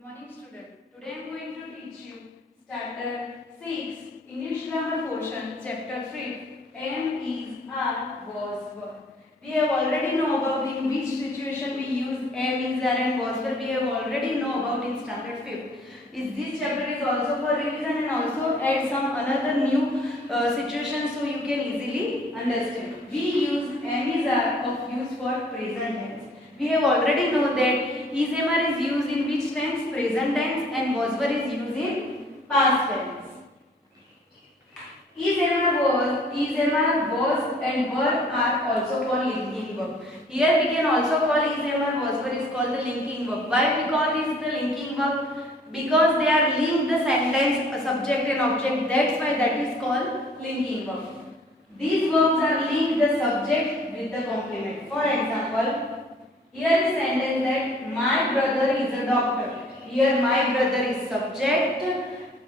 Good morning student. Today I am going to teach you standard 6 English grammar portion chapter 3 am is are was were. We have already know about in which situation we use am is are and was were. We have already know about in standard 5. This chapter is also for revision and also add some another new situation so you can easily understand. We use am is are of use for present tense. We have already know that is am are is used in which tense? Present tense, and was were is used in past tense. Is am are, was and were are also called linking verb. Here we can also call is am are, was were is called the linking verb. Why we call this the linking verb? Because they are linked the sentence, a subject and object. That's why that is called linking verb. These verbs are linked the subject with the complement. For example, here is sentence that my brother is a doctor. Here my brother is subject,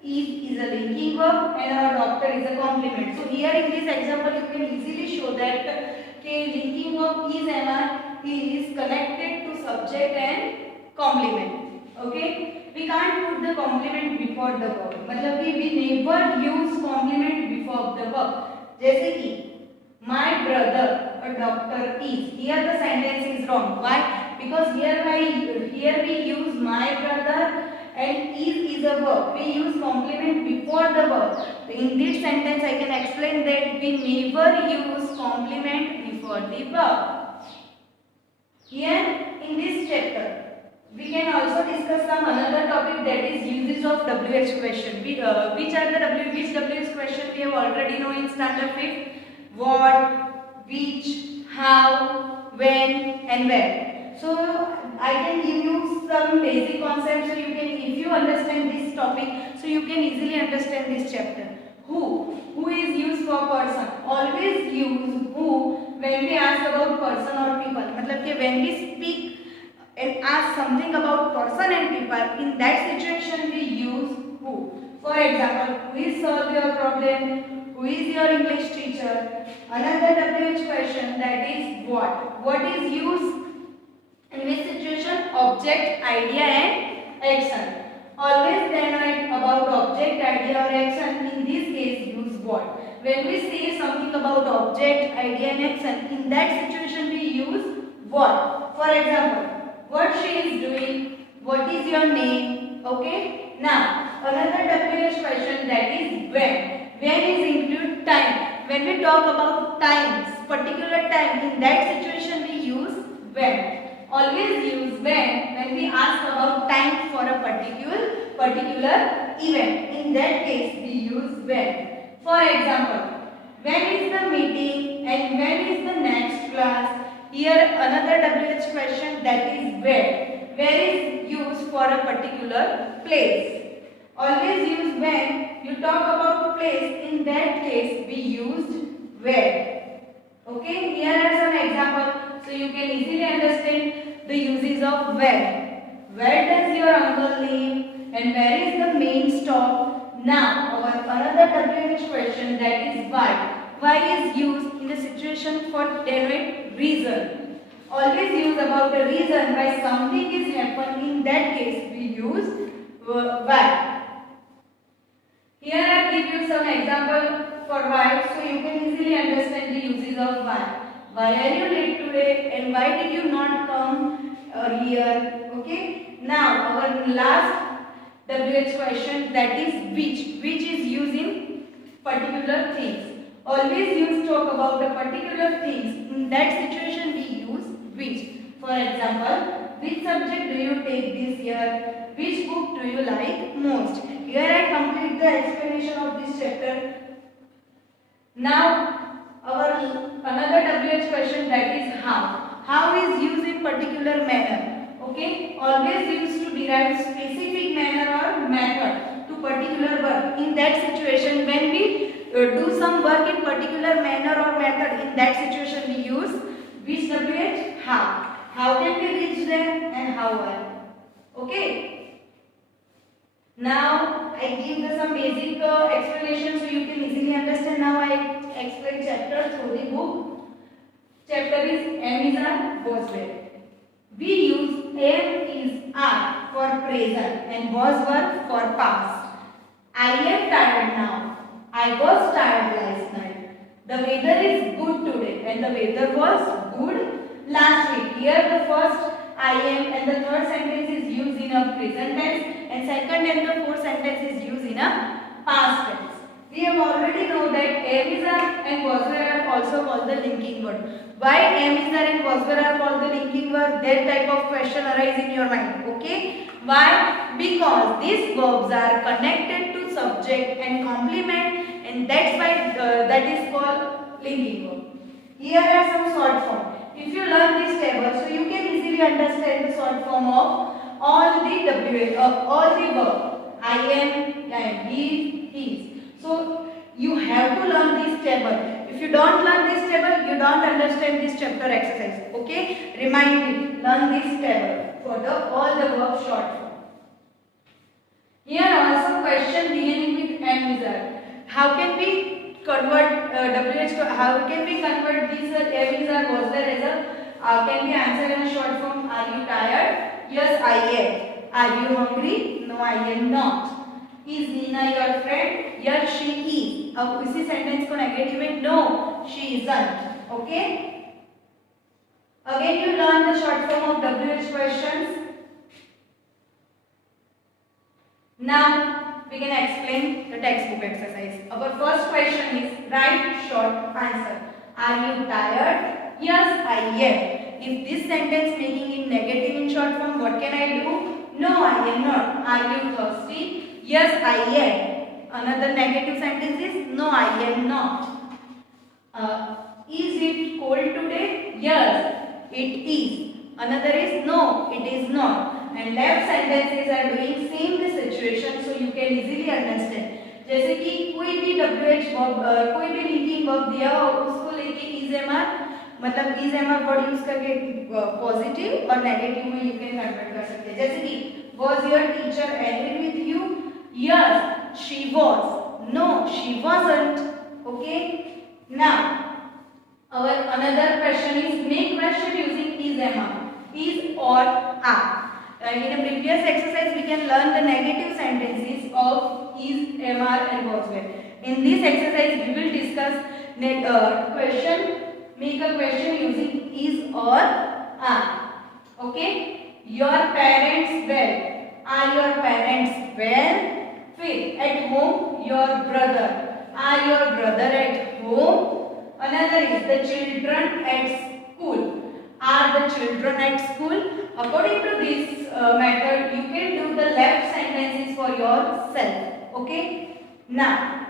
is a linking verb and our doctor is a complement. So here in this example you can easily show that linking verb is connected to subject and complement. Okay, we can't put the complement before the verb. मतलब कि we never use complement before the verb. जैसे कि my brother a doctor is. Here the sentence is wrong. Why? Because here we use my brother and is a verb. We use complement before the verb. In this sentence I can explain that we never use complement before the verb. Here in this chapter we can also discuss some another topic, that is uses of WH question. Which are the which WH question we have already know in standard 5. What, which, how, when and where. So I can give you some basic concepts so you can, if you understand this topic, so you can easily understand this chapter. Who is used for person. Always use who when we ask about person or people. मतलब कि when we speak and ask something about person and people, in that situation we use who. For example, who is solve your problem? Who is your English teacher? Another WH question, that is what. What is used in which situation? Object, idea and action. Always denote about object, idea or action. In this case use what. When we say something about object, idea and action, in that situation we use what. For example, what she is doing, what is your name. Okay. Now another WH question, that is when. When is include time. When we talk about times, particular time, in that situation we use when. Always use when we ask about time for a particular event. In that case we use when. For example, when is the meeting and when is the next class. Here another WH question, that is where. Where is used for a particular place. Always use when you talk about a place. In that case we used where. Okay, here are some examples so you can easily understand the uses of where. Where does your uncle live and where is the main stop. Now our another WH question, that is why. Why is used in the situation for denote reason. Always use about a reason why something is happened. In that case we use why. Here I give you some example for why so you can easily understand the uses of why. Why are you late today and why did you not come earlier? Okay. Now our last WH question, that is which is used in particular things. Always use talk about the particular things. In that situation we use which. For example, which subject do you take this year? Which book do you like most? Here I complete the explanation of this chapter. Now our another WH question, that is how. How is used in particular manner. Okay, always used to derive specific manner or method to particular work. In that situation when we do some work in particular manner or method, in that situation we use which WH. How. How can we reach there and how well. Okay. Now I give some basic explanation so you can easily understand. Now I explain chapter through the book. Chapter is am is are, was were. We use am is are for present and was were for past. I am tired now. I was tired last night. The weather is good today and the weather was good last week. Here the first I am and the third sentence is used in a present tense and second and the fourth sentence is used in a past tense. We have already know that am is and was were are also called the linking word. Why am is and was were are called the linking word? That type of question arise in your mind. Okay? Why? Because these verbs are connected to subject and complement, and that's why that is called linking verb. Here are some short form. If you learn this table, so you can easily understand the short form of all the all the verb. I am, he, is. So you have to learn this table. If you don't learn this table, you don't understand this chapter exercise. Okay? Remind it. Learn this table for the all the verb short form. Here also question beginning with am is are. How can we convert WH to how can we convert this am is are was there as a can be answered in a short form? Are you tired? Yes, I am. Are you hungry? No, I am not. Is Nina your friend? Yes, she is. अब इसी sentence को negative में no, she isn't. Okay? Again, you learn the short form of WH questions. Now we can explain the textbook exercise. Our first question is write short answer. Are you tired? Yes, I am. If this sentence making it negative in short form, what can I do? No, I am not. Are you thirsty? Yes, I am. Another negative sentence is no, I am not. Is it cold today? Yes, it is. Another is no, it is not. And left sentences are doing same the situation, so you can easily understand. जैसे कि कोई भी WH verb कोई भी linking verb दिया हो उसको लेके is am are मतलब is am are word use करके पॉजिटिव और नेगेटिव में यू कैन कन्वर्ट कर सकते हैं. जैसे कि was your teacher angry with you? Yes, she was. No, she wasn't. Okay. Now, our another question is make question using is am are. Is or are. In a previous exercise, we can learn the negative sentences of is, am, are, and was were. In this exercise, we will discuss make a question using is or are. Okay. Your parents well. Are your parents well? Fifth, at home, your brother. Are your brother at home? Another is the children at school. Are the children at school? According to this method, you can do the left sentences for yourself. Okay. Now,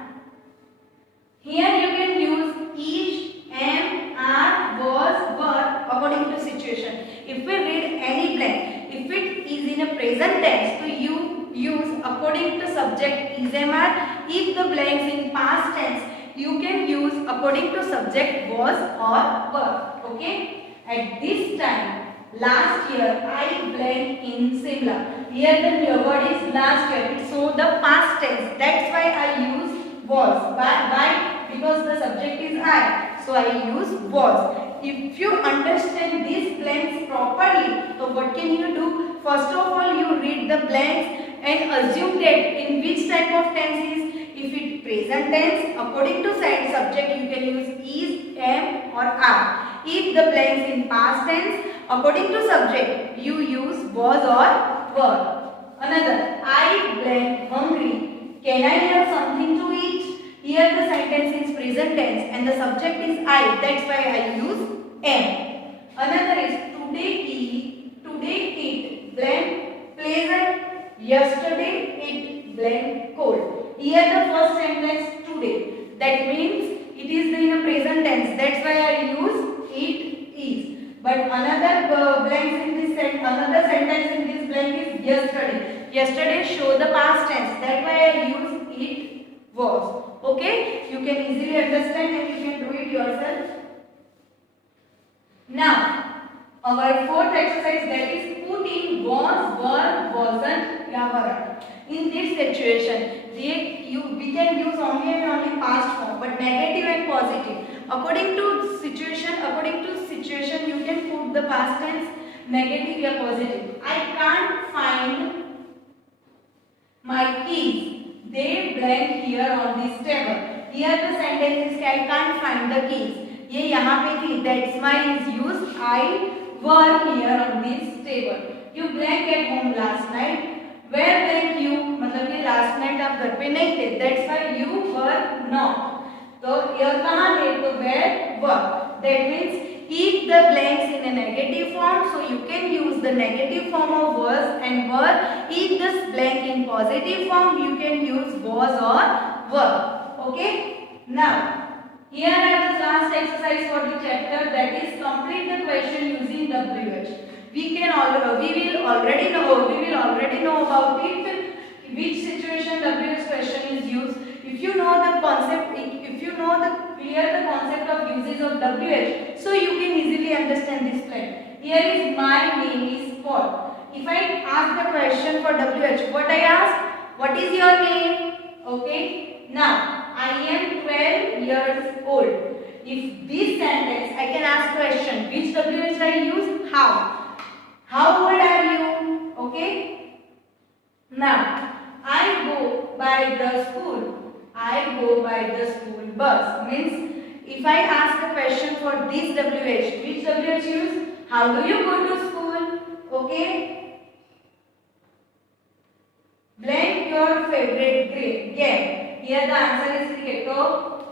here you can use is, am, are, was, were according to situation. If we read any blank, if it is in a present tense, so you use according to subject is, am, are. If the blanks in past tense, you can use according to subject was or were. Okay. At this time, last year I blank in Simla. Here the word is last year. So the past tense. That's why I use was. Why? Because the subject is I. So I use was. If you understand these blanks properly, so what can you do? First of all, you read the blanks and assume that in which type of tense is. If it present tense, according to subject, you can use is, am, or are. If the blanks in past tense, according to subject, you use was or were. Another, I blank hungry. Can I have something to eat? Here the sentence is present tense and the subject is I. That's why I use am. Another is today it blank pleasant. Yesterday it blank cold. Here the first sentence today. That means it is in a present tense. That's why I use it is. But another blank in this another sentence in this blank is yesterday. Yesterday show the past tense. That's why I use it was. Okay? You can easily understand and you can do it yourself. Now, our fourth exercise, that is put in was, were, wasn't, ya weren't. In this situation, we can use only and only past form, but negative and positive. According to situation, you can put the past tense negative or positive. I can't find blank here on this table. Here the sentence is I can't find the keys. ये यहाँ पे थी. That's why is used. I were here on this table. You blank at home last night. Where blank you मतलब कि last night आप घर पे नहीं थे. That's why you were not. तो यह कहाँ थे? तो where were. That means keep the blanks in a negative form, so you can use the negative form of was and were. If this blank in positive form, you can use was or were. Okay. Now here are the last exercise for the chapter, that is complete the question using WH. We will already know about it, which situation WH question is used. If you know the concept, if you know the concept of uses of WH, so you can easily understand this plan. Here is my name is Paul. If I ask the question for WH, what I ask? What is your name? Okay. Now I am 12 years old. If this sentence I can ask question, which WH I use? How? How old are you? Okay. Now I go by the school. I go by the school bus. Means if I ask a question for this WH, which WH use? How do you go to school? Okay. Blank your favorite game. Here the answer is cricket. So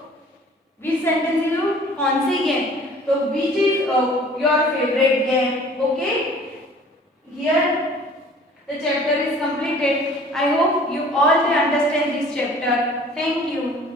which sentence is you? कौन सी game? So which is your favorite game? Okay. Here the chapter is completed. I hope you all understand this chapter. Thank you.